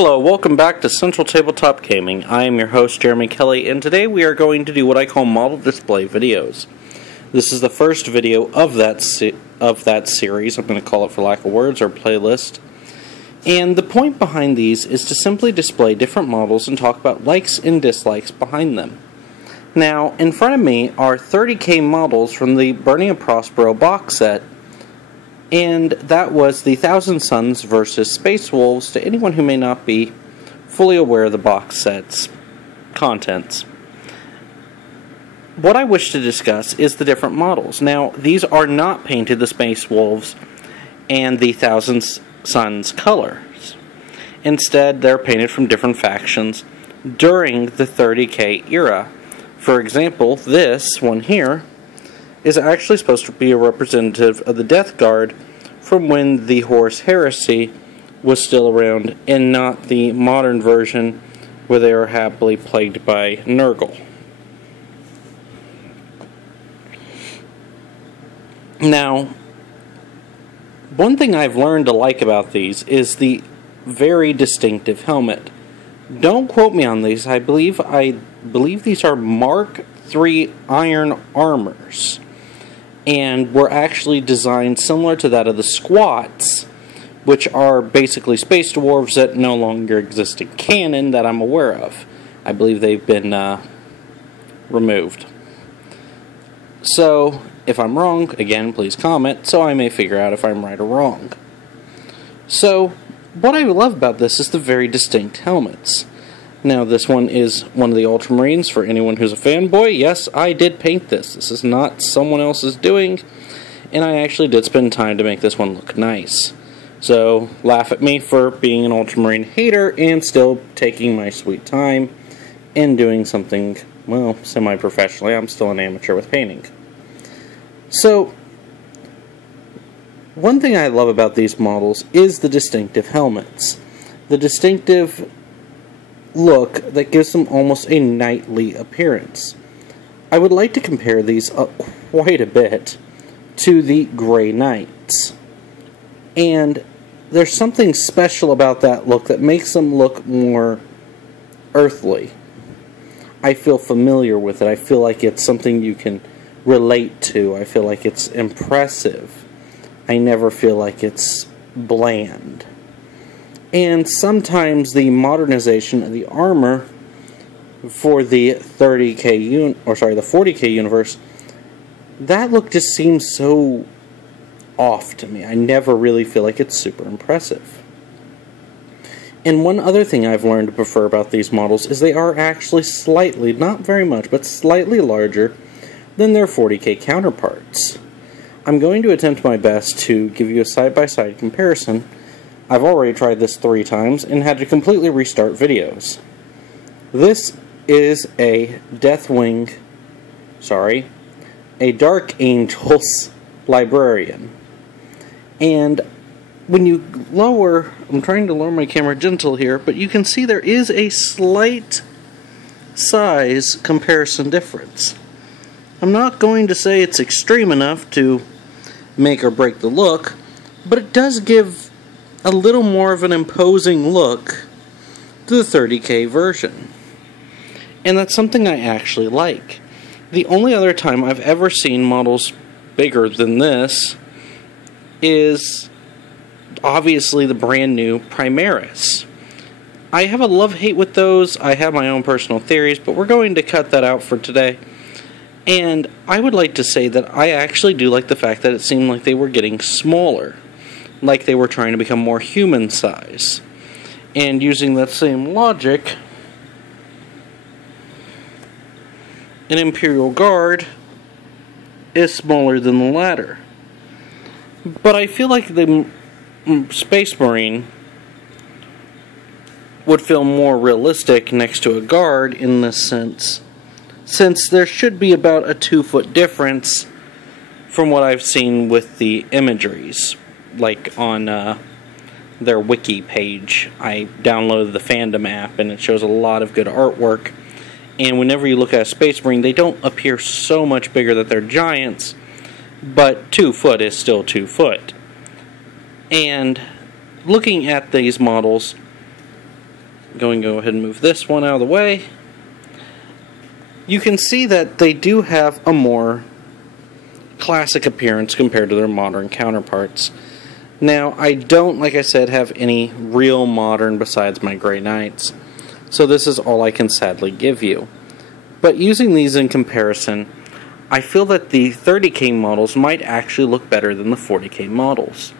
Hello, welcome back to Central Tabletop Gaming. I am your host, Jeremy Kelly, and today we are going to do what I call model display videos. This is the first video of that series. I'm going to call it, for lack of words, or playlist. And the point behind these is to simply display different models and talk about likes and dislikes behind them. Now, in front of me are 30K models from the Burning of Prospero box set, and that was the Thousand Suns versus Space Wolves to anyone who may not be fully aware of the box set's contents. What I wish to discuss is the different models. Now, these are not painted the Space Wolves and the Thousand Suns colors. Instead, they're painted from different factions during the 30K era. For example, this one here is actually supposed to be a representative of the Death Guard from when the Horus Heresy was still around, and not the modern version where they are happily plagued by Nurgle. Now, one thing I've learned to like about these is the very distinctive helmet. Don't quote me on these. I believe these are Mark III iron armors, and were actually designed similar to that of the Squats, which are basically space dwarves that no longer exist in canon that I'm aware of. I believe they've been removed. So, if I'm wrong, again, please comment so I may figure out if I'm right or wrong. So, what I love about this is the very distinct helmets. Now, this one is one of the Ultramarines for anyone who's a fanboy. Yes, I did paint this. This is not someone else's doing, and I actually did spend time to make this one look nice. So, laugh at me for being an Ultramarine hater and still taking my sweet time and doing something, well, semi-professionally. I'm still an amateur with painting. So, one thing I love about these models is the distinctive helmets. The distinctive look that gives them almost a knightly appearance. I would like to compare these quite a bit to the Grey Knights. And there's something special about that look that makes them look more earthly. I feel familiar with it. I feel like it's something you can relate to. I feel like it's impressive. I never feel like it's bland. And sometimes the modernization of the armor for the 40K universe, that look just seems so off to me. I never really feel like it's super impressive. And one other thing I've learned to prefer about these models is they are actually slightly, not very much, but slightly larger than their 40K counterparts. I'm going to attempt my best to give you a side-by-side comparison. I've already tried this 3 times and had to completely restart videos. This is a a Dark Angels librarian. And when you lower, I'm trying to lower my camera gentle here, but you can see there is a slight size comparison difference. I'm not going to say it's extreme enough to make or break the look, but it does give a little more of an imposing look to the 30K version. And that's something I actually like. The only other time I've ever seen models bigger than this is obviously the brand new Primaris. I have a love-hate with those. I have my own personal theories, but we're going to cut that out for today. And I would like to say that I actually do like the fact that it seemed like they were getting smaller, like they were trying to become more human size. And using that same logic, an Imperial Guard is smaller than the latter. But I feel like the Space Marine would feel more realistic next to a Guard in this sense, since there should be about a 2-foot difference from what I've seen with the imageries. Like on their wiki page, I downloaded the fandom app and it shows a lot of good artwork, and whenever you look at a Space Marine, they don't appear so much bigger that they're giants, but 2 foot is still 2 foot. And looking at these models, going to go ahead and move this one out of the way. You can see that they do have a more classic appearance compared to their modern counterparts. Now, I don't, like I said, have any real modern besides my Grey Knights, so this is all I can sadly give you. But using these in comparison, I feel that the 30K models might actually look better than the 40K models.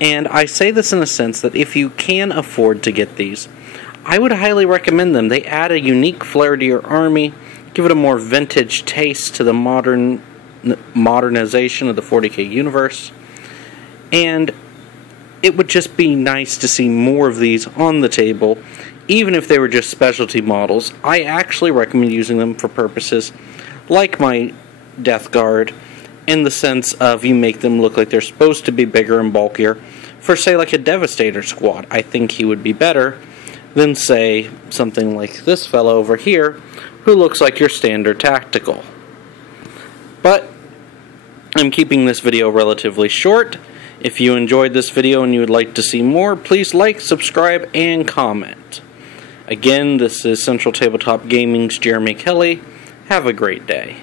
And I say this in a sense that if you can afford to get these, I would highly recommend them. They add a unique flair to your army, give it a more vintage taste to the modernization of the 40K universe, and it would just be nice to see more of these on the table, even if they were just specialty models. I actually recommend using them for purposes like my Death Guard, in the sense of you make them look like they're supposed to be bigger and bulkier. For, say, like a Devastator squad, I think he would be better than, say, something like this fellow over here, who looks like your standard tactical. But I'm keeping this video relatively short. If you enjoyed this video and you would like to see more, please like, subscribe, and comment. Again, this is Central Tabletop Gaming's Jeremy Kelly. Have a great day.